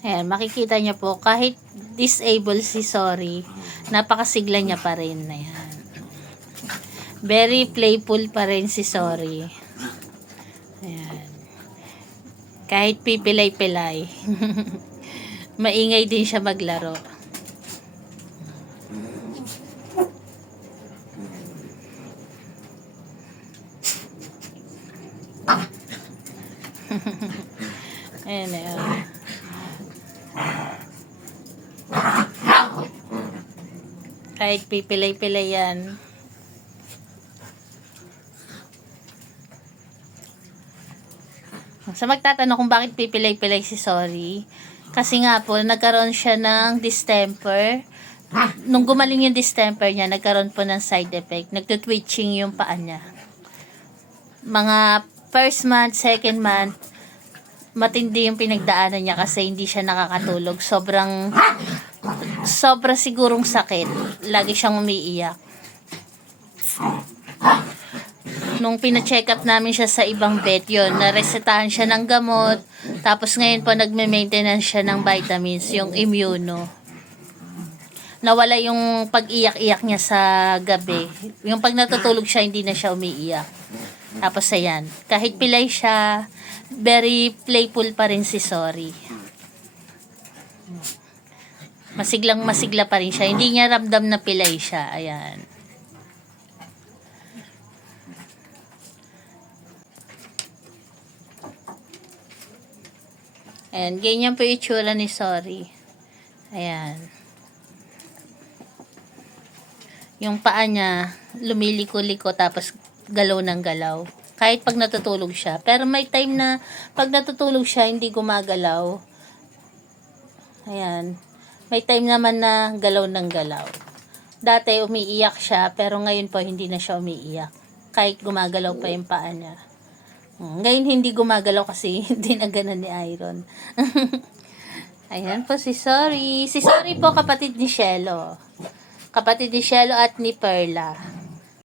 Ayan, makikita niyo po, kahit disabled si Sorry, napakasigla niya pa rin. Ayan. Very playful pa rin si Sorry. Ayan. Kahit pipilay-pilay. Maingay din siya maglaro. Ayan, ayan. Kahit pipilay-pilay yan. Sa magtatanong kung bakit pipilay-pilay si Sorry, kasi nga po, nagkaroon siya ng distemper. Nung gumaling yung distemper niya, nagkaroon po ng side effect. Nagtutwitching yung paa niya. Mga first month, second month, matindi yung pinagdaanan niya kasi hindi siya nakakatulog. Sobra sigurong sakit. Lagi siyang umiiyak. Nung pina-check up namin siya sa ibang vet, yun, naresetahan siya ng gamot. Tapos ngayon po, nagme-maintenance siya ng vitamins, yung immuno. Nawala yung pag-iyak-iyak niya sa gabi. Yung pag natutulog siya, hindi na siya umiiyak. Tapos ayan, kahit pilay siya, very playful pa rin si Sorry. Masiglang masigla pa rin siya. Hindi niya ramdam na pilay siya. Ayan. Ayan, ganyan po yung itsura ni Sorry. Ayan. Yung paa niya, lumiliko-liko tapos galaw ng galaw. Kahit pag natutulog siya. Pero may time na pag natutulog siya, hindi gumagalaw. Ayan. May time naman na galaw ng galaw. Dati umiiyak siya, pero ngayon po hindi na siya umiiyak. Kahit gumagalaw pa yung paa niya. Ngayon hindi gumagalaw kasi hindi na ganun ni Iron. Ayan po si Sorry. Si Sorry po kapatid ni Shelo. Kapatid ni Shelo at ni Perla.